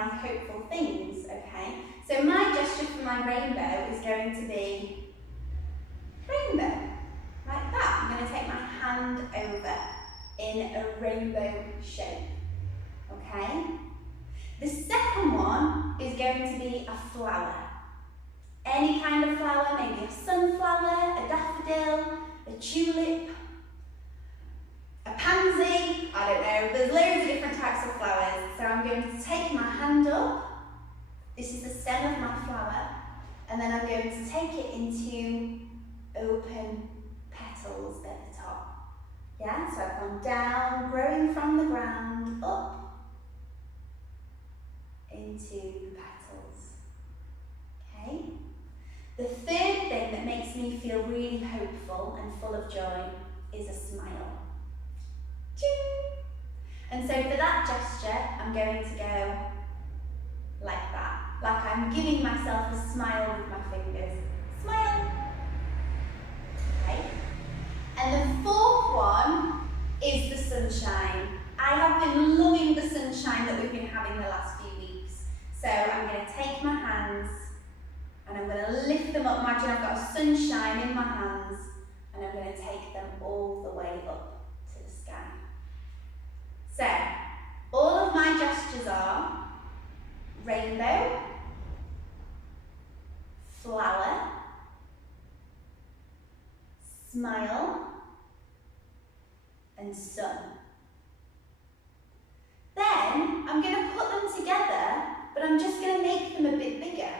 my hopeful things, okay? So my gesture for my rainbow is going to be rainbow, like that. I'm going to take my hand over in a rainbow shape, okay? The second one is going to be a flower. Any kind of flower, maybe a sunflower, a daffodil, a tulip, a pansy, I don't know, there's loads of different types of flowers. So I'm going to take my hand up, this is the stem of my flower, and then I'm going to take it into open petals at the top. Yeah, so I've gone down, growing from the ground, up into the petals. Okay? The third thing that makes me feel really hopeful and full of joy is a smile. Ching! And so for that gesture, I'm going to go like that. Like I'm giving myself a smile with my fingers. Smile! Okay? And the fourth one is the sunshine. I have been loving the sunshine that we've been having the last few weeks. So I'm going to take my hands and I'm going to lift them up. Imagine I've got sunshine in my hands and I'm going to take them all the way up to the sky. So, all of my gestures are rainbow, flower, smile, and sun. Then I'm going to put them together, but I'm just going to make them a bit bigger.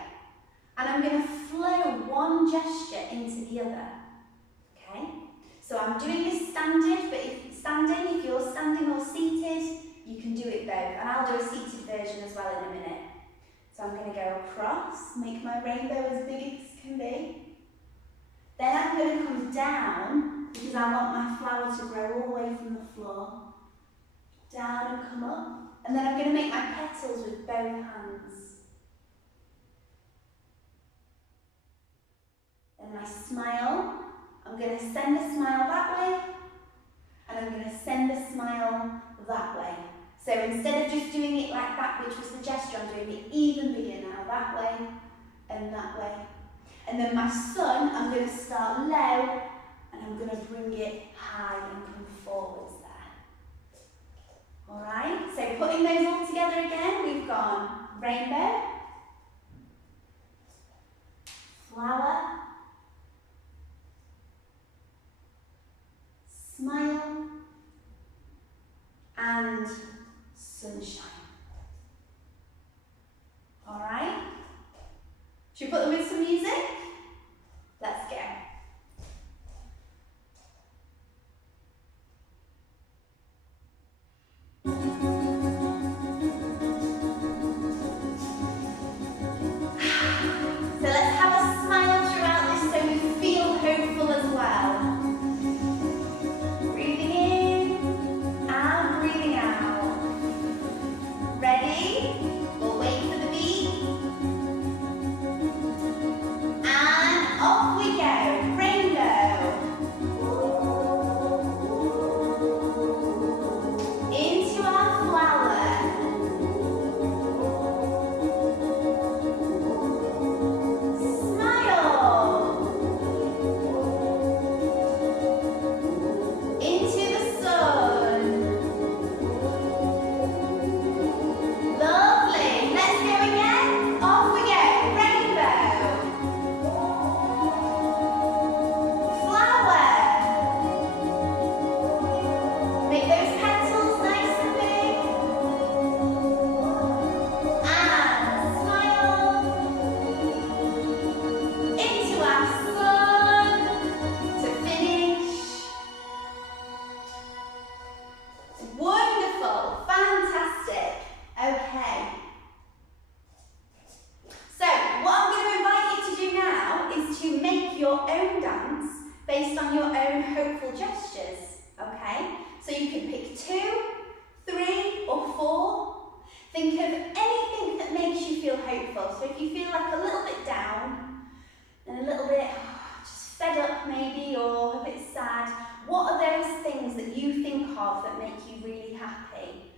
And I'm going to flow one gesture into the other. Okay? So I'm doing this standing, but if you're standing or seated, you can do it both. And I'll do a seated version as well in a minute. So I'm going to go across, make my rainbow as big as can be. Then I'm going to come down, because I want my flower to grow all the way from the floor. Down and come up. And then I'm going to make my petals with both hands. Then my smile, I'm going to send a smile that way, and I'm going to send a smile that way. So instead of just doing it like that, which was the gesture, I'm doing it even bigger now, that way and that way. And then my sun, I'm going to start low, and I'm going to bring it high and come forwards there. Alright, so putting those all together again, we've gone rainbow, flower, smile, and sunshine. Alright? Should we put them with some music? Let's go. So let's have a smile throughout this so we feel hopeful as well. Breathing in and breathing out. Ready? We'll wait for the beat. And off we go. Rainbow. Into our flower. Smile. Into the sun. Lovely. Let's go again. Off we go. Rainbow. Flower. Make those petals nice and big. And smile. Into our sun to finish. Wonderful. Fantastic. Okay. So, what I'm going to invite you to do now is to make your own dance based on your own hopeful gestures. Okay? So you can pick 2, 3, or 4. Think of anything that makes you feel hopeful. So if you feel like a little bit down and a little bit just fed up maybe, or a bit sad, what are those things that you think of that make you really happy?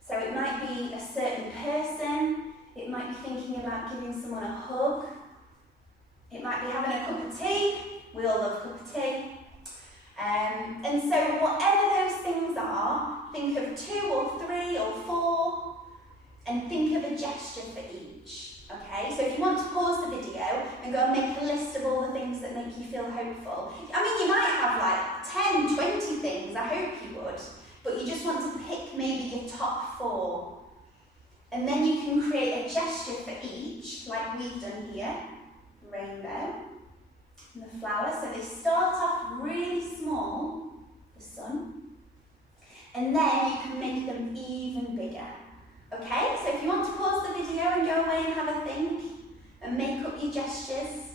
So it might be a certain person, about giving someone a hug. It might be having a cup of tea. We all love a cup of tea. And so whatever those things are, think of 2 or 3 or 4 and think of a gesture for each. Okay, so if you want to pause the video and go and make a list of all the things that make you feel hopeful. I mean, you might have like 10, 20 things, I hope you would, but you just want to pick maybe your top 4. And then you can create a gesture for each, like we've done here, rainbow, and the flower. So they start off really small, the sun, and then you can make them even bigger. Okay, so if you want to pause the video and go away and have a think and make up your gestures,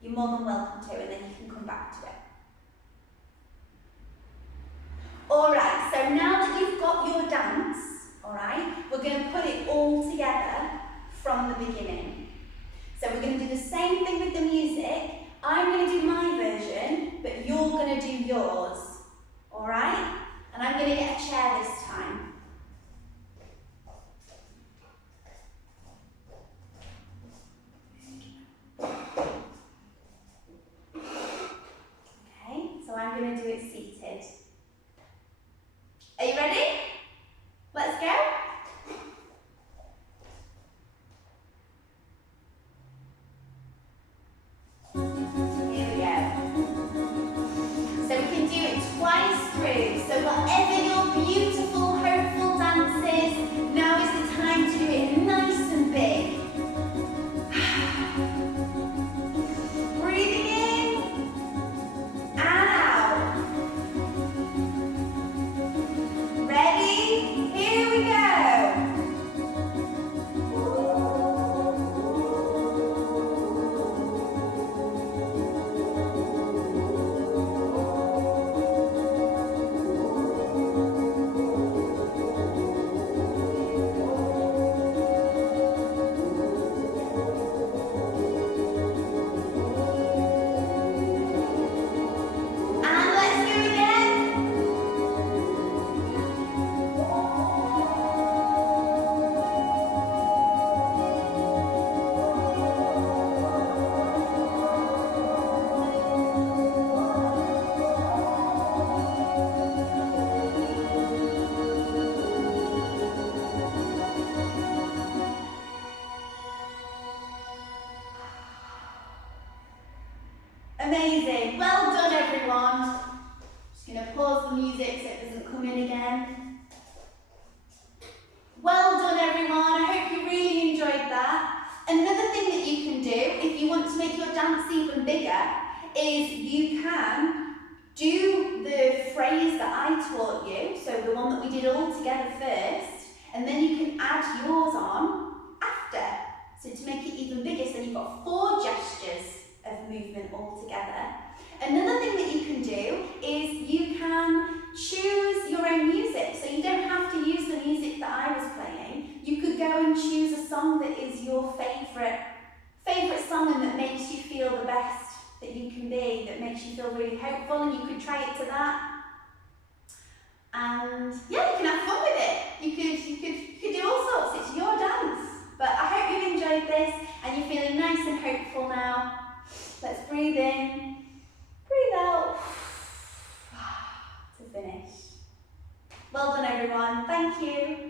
you're more than welcome to, and then you can come back to it. Alright, so now that you've got your dance, alright, we're going to put it all together from the beginning. So we're going to do the same thing with the music. I'm going to do my version, but you're going to do yours. Alright? And I'm going to get a chair this time. Okay, so I'm going to do it seated. Are you ready? Let's go. So whatever your beautiful, hopeful dance is, now is the time to do it nice and big. Breathing in and out. Ready? Here we go. Amazing. Well done, everyone. Just going to pause the music so it doesn't come in again. Well done, everyone. I hope you really enjoyed that. Another thing that you can do, if you want to make your dance even bigger, is you can do the phrase that I taught you, so the one that we did all together first, and then you can add yours on after. So to make it even bigger, so you've got 4 gestures of movement all together. Another thing that you can do is you can choose your own music, so you don't have to use the music that I was playing. You could go and choose a song that is your favourite song and that makes you feel the best that you can be, that makes you feel really hopeful, and you could try it to that. And yeah, you can have fun with it. You could do all sorts. It's your dance. But I hope you've enjoyed this and you're feeling nice and hopeful now. Let's breathe in, breathe out to finish. Well done, everyone. Thank you.